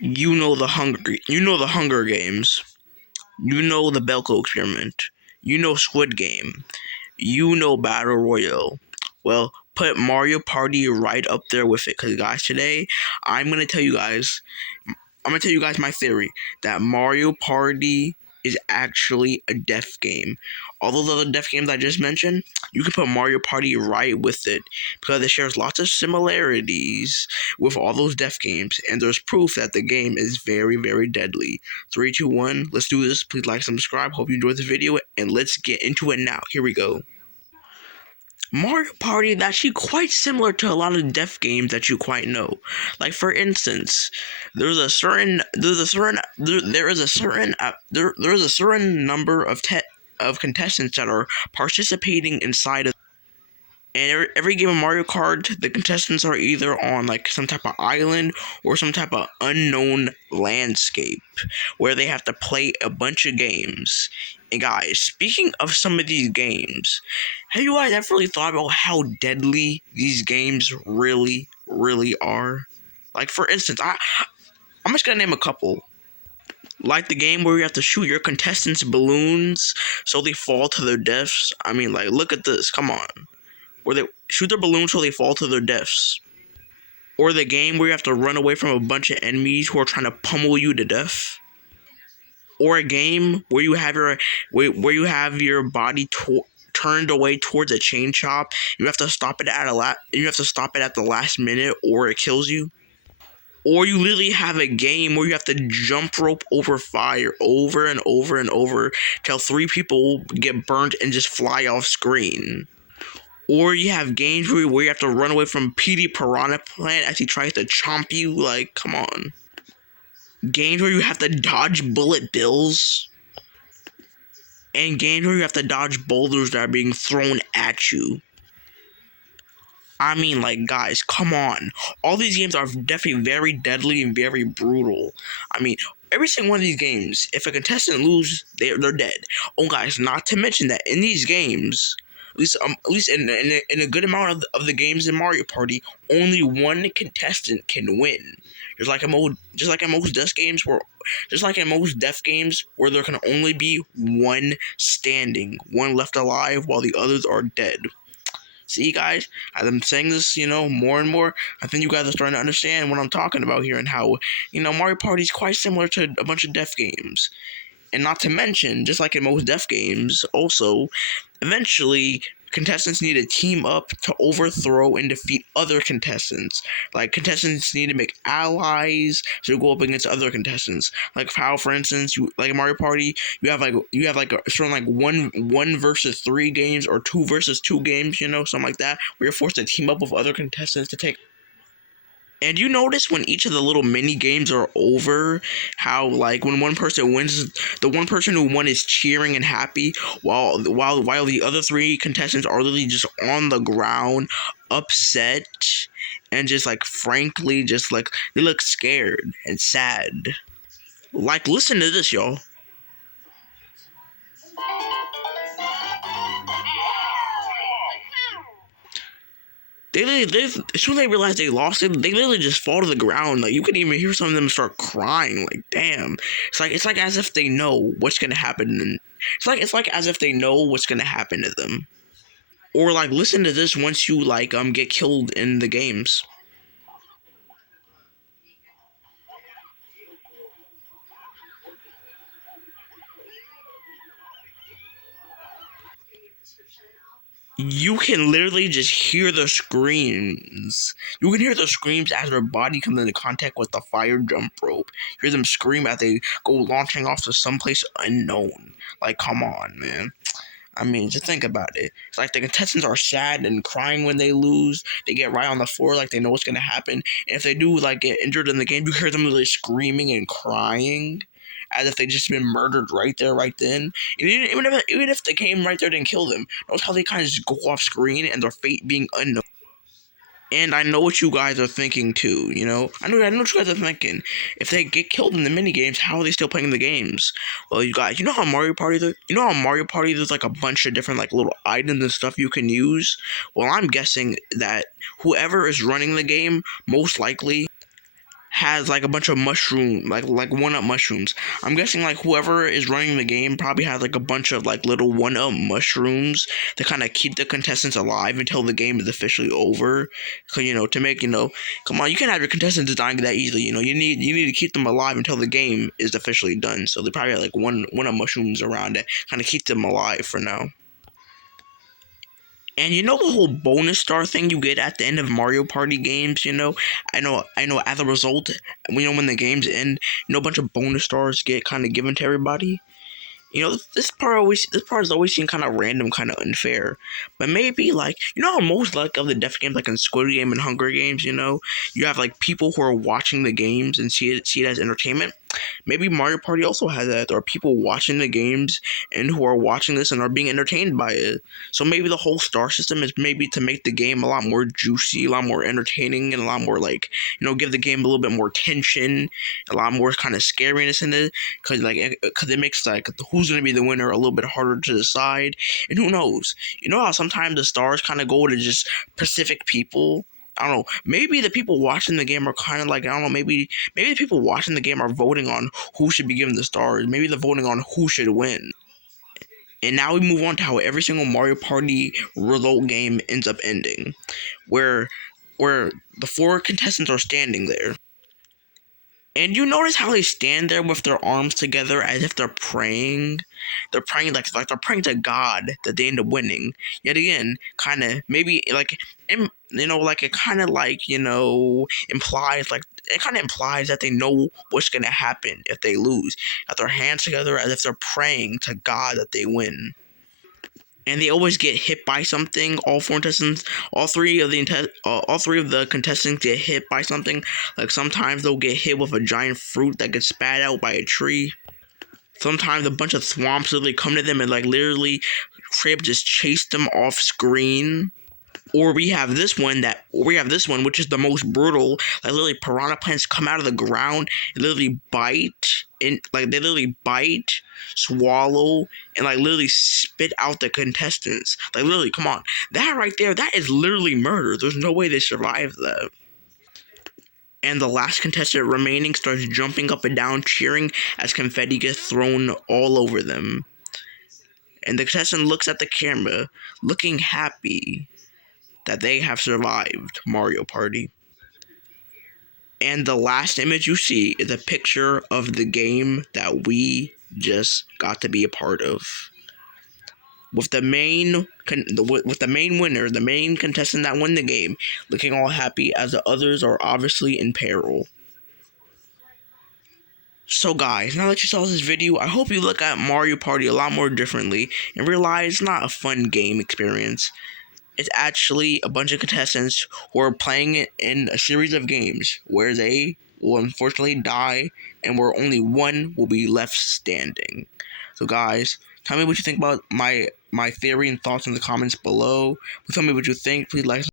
You know the Hunger Games. You know the Belko Experiment. You know Squid Game. You know Battle Royale. Well, put Mario Party right up there with it, because guys, today I'm gonna tell you guys I'm gonna tell you guys my theory that Mario Party is actually a death game. All those other death games I just mentioned, you can put Mario Party right with it because it shares lots of similarities with all those death games, and there's proof that the game is very, very deadly. 3, 2, 1, let's do this. Please like, subscribe. Hope you enjoyed this video, and let's get into it now. Here we go. Mario Party is actually quite similar to a lot of death games that you quite know. Like for instance, there is a certain number of contestants that are participating inside of. And every game of Mario Kart, the contestants are either on like some type of island or some type of unknown landscape where they have to play a bunch of games. And guys, speaking of some of these games, have you guys ever really thought about how deadly these games really, really are? Like for instance, I'm just gonna name a couple. Like the game where you have to shoot your contestants' balloons so they fall to their deaths. I mean, like, look at this. Come on, where they shoot their balloons so they fall to their deaths. Or the game where you have to run away from a bunch of enemies who are trying to pummel you to death. Or a game where you have your body turned away towards a chain chomp. You have to stop it at the last minute, or it kills you. Or you literally have a game where you have to jump rope over fire over and over and over till 3 people get burnt and just fly off screen. Or you have games where you have to run away from Petey Piranha Plant as he tries to chomp you. Like, come on. Games where you have to dodge bullet bills. And games where you have to dodge boulders that are being thrown at you. I mean, like, guys, come on. All these games are definitely very deadly and very brutal. I mean, every single one of these games, if a contestant loses, they're dead. Oh, guys, not to mention that in these games, at least in a good amount of the games in Mario Party, only one contestant can win. Just like in most death games where there can only be one standing, one left alive while the others are dead. See, guys, as I'm saying this, more and more, I think you guys are starting to understand what I'm talking about here and how, Mario Party is quite similar to a bunch of death games. And not to mention, just like in most death games, also, eventually, contestants need to team up to overthrow and defeat other contestants. Like, contestants need to make allies to go up against other contestants. Like how, for instance, like in Mario Party, you have like a certain like one versus 3 games or 2 versus 2 games, something like that, where you're forced to team up with other contestants to take. And you notice when each of the little mini games are over, how like when one person wins, the one person who won is cheering and happy, while the other 3 contestants are literally just on the ground, upset, and just like frankly, just like they look scared and sad. Like, listen to this, y'all. As soon as they realize they lost it, they literally just fall to the ground. Like, you could even hear some of them start crying. Like, damn. It's like as if they know what's gonna happen. And it's like as if they know what's gonna happen to them. Or like, listen to this once you like get killed in the games. You can literally just hear the screams. You can hear the screams as their body comes into contact with the fire jump rope. You hear them scream as they go launching off to someplace unknown. Like, come on, man. I mean, just think about it. It's like the contestants are sad and crying when they lose. They get right on the floor like they know what's gonna happen. And if they do like get injured in the game, you hear them really screaming and crying as if they just been murdered right there, right then. And even if the game right there didn't kill them, notice how they kind of just go off screen and their fate being unknown. And I know what you guys are thinking too, I know what you guys are thinking. If they get killed in the mini games, how are they still playing the games? Well, you guys, you know how Mario Party there's like a bunch of different like little items and stuff you can use? Well, I'm guessing that whoever is running the game most likely has like a bunch of mushroom, like one up mushrooms. I'm guessing like whoever is running the game probably has like a bunch of like little one up mushrooms to kind of keep the contestants alive until the game is officially over. So to make come on, you can't have your contestants dying that easily. You need to keep them alive until the game is officially done. So they probably have like one up mushrooms around that kind of keep them alive for now. And the whole bonus star thing you get at the end of Mario Party games, I know as a result, when the games end, a bunch of bonus stars get kind of given to everybody. This part has always seemed kind of random, kind of unfair. But maybe like how most like of the death games, like in Squid Game and Hunger Games, you have like people who are watching the games and see it as entertainment. Maybe Mario Party also has that. There are people watching the games and who are watching this and are being entertained by it. So maybe the whole star system is maybe to make the game a lot more juicy, a lot more entertaining, and a lot more like give the game a little bit more tension, a lot more kind of scariness in it, because it makes like who's gonna be the winner a little bit harder to decide. And who knows? You know how sometimes the stars kind of go to just specific people. I don't know. Maybe the people watching the game are kind of like, I don't know. Maybe the people watching the game are voting on who should be given the stars. Maybe they're voting on who should win. And now we move on to how every single Mario Party result game ends up ending, where the four contestants are standing there. And you notice how they stand there with their arms together as if they're praying. They're praying like they're praying to God that they end up winning. Yet again, kind of maybe like, like it kind of like implies like it kind of implies that they know what's gonna happen if they lose. Got their hands together as if they're praying to God that they win. And they always get hit by something. All four contestants, all three of the contestants get hit by something. Like sometimes they'll get hit with a giant fruit that gets spat out by a tree. Sometimes a bunch of swamps literally come to them and like literally Crib just chase them off screen. Or we have this one, which is the most brutal. Like literally, piranha plants come out of the ground and literally bite, they literally bite, swallow, and like literally spit out the contestants. Like literally, come on, that right there, that is literally murder. There's no way they survive that. And the last contestant remaining starts jumping up and down, cheering as confetti gets thrown all over them. And the contestant looks at the camera, looking happy that they have survived Mario Party. And the last image you see is a picture of the game that we just got to be a part of. With the main winner, the main contestant that won the game, looking all happy as the others are obviously in peril. So guys, now that you saw this video, I hope you look at Mario Party a lot more differently and realize it's not a fun game experience. It's actually a bunch of contestants who are playing it in a series of games where they will unfortunately die and where only one will be left standing. So guys, tell me what you think about my theory and thoughts in the comments below. Tell me what you think. Please like